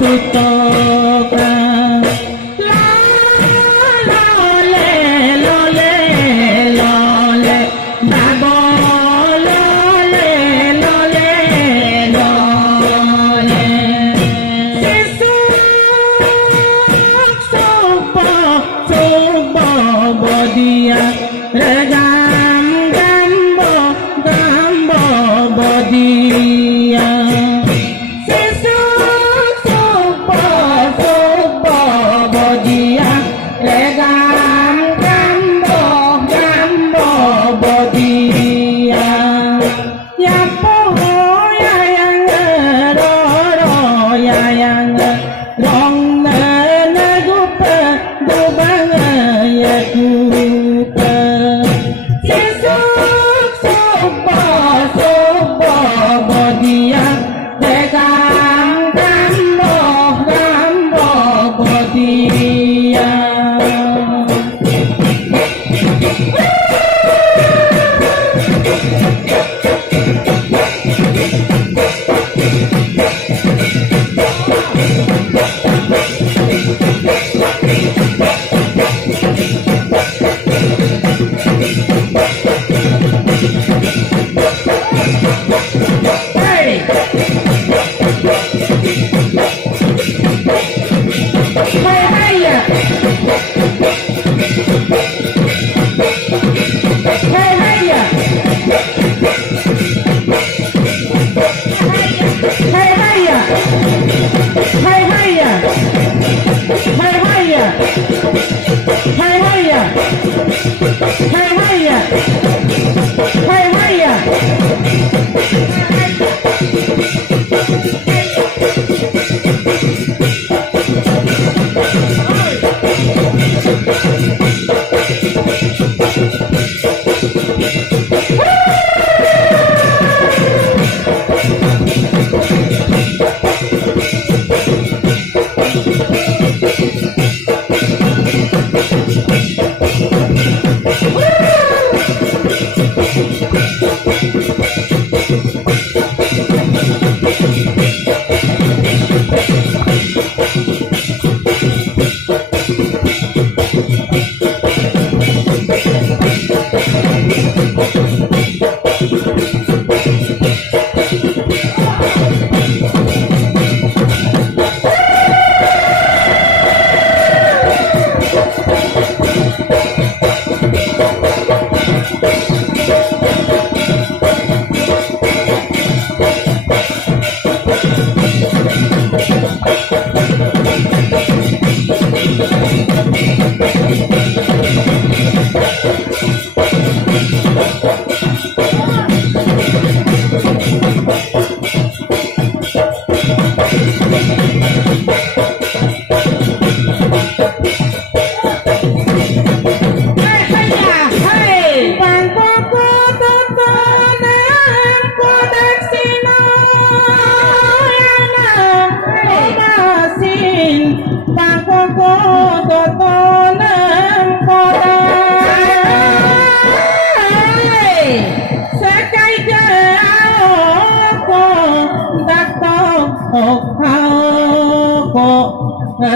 sutoka la lole lole lole babo lole lole lole sesuk sopo sopo bodia regam gambo gambo bodia sesuk sopo sopo bodia regam gambo gambo bodia ya po ya yang ro ro ya yang rong na na gupa gubang ya gupa sesuk sopo sopo bodia regam gambo gambo bodia hey hey hey ya hey hey ya hey hey ya hey hey ya hey hey ya hey hey ya hey hey ya hey hey ya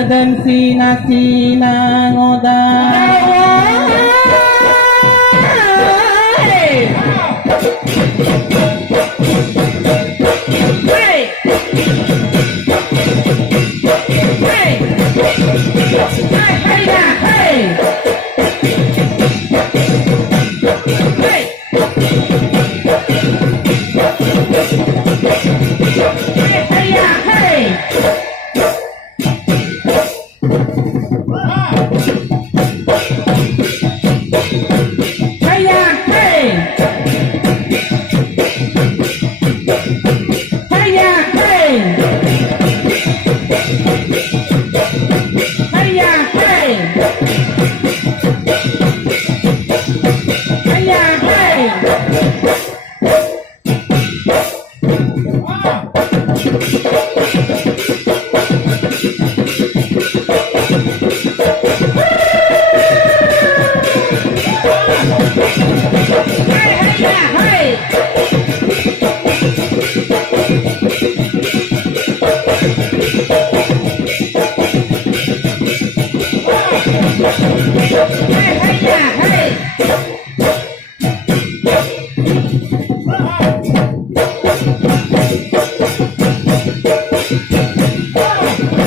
dan sina ngoda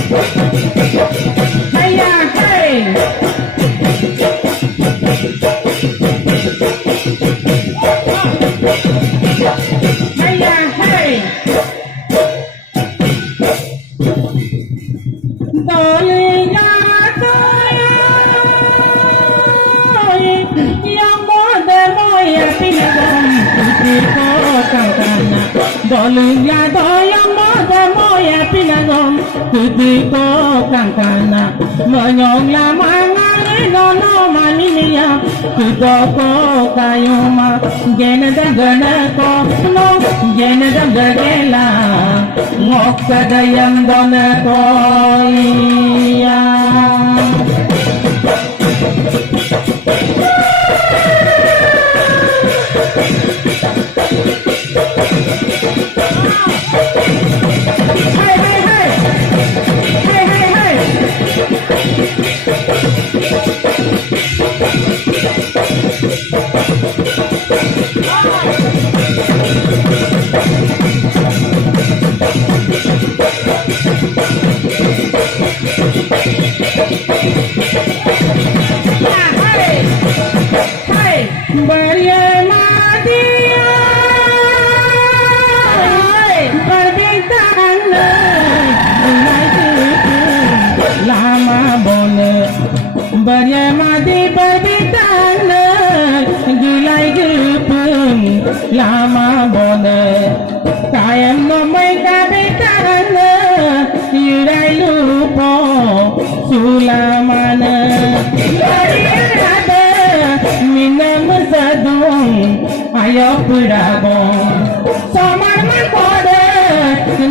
Hiya, hey. Hiya, hey. Doliya doya, yang mode moya pinagam kuti ko kangkana. Doliya doya mode moya pinagam kuti ko kangkana. Manyong lamang nono maniniya kudo ko kayuma genada gana ko no genada gagela ngokadayang dona ko iya hey hey hey hey hey hey Beryamadi berbitana gulai gupung lama bona kayam nomai kabitana yurai lupo sulamana ada minam sadung ayo purabon samar makoda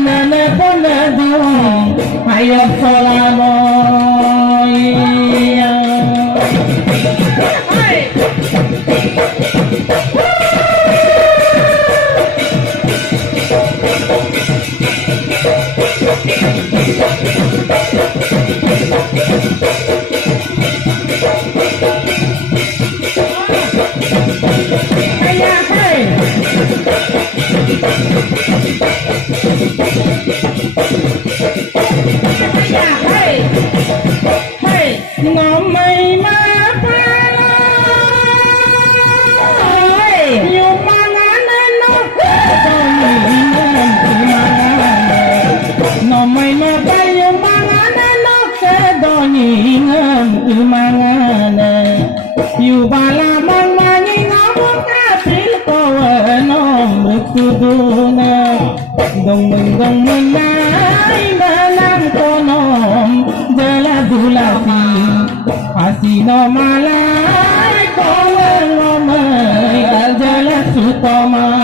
nana ponadung ayo salamoy Ngomai mapala yung mga nanok ngomai mapala yung mga nanok doningan imangana yubala mang mangingamong kapil ko anong magtuduna dong ay balang konom dala dulati asino malay kolang omay dala sutomay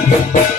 Thank you.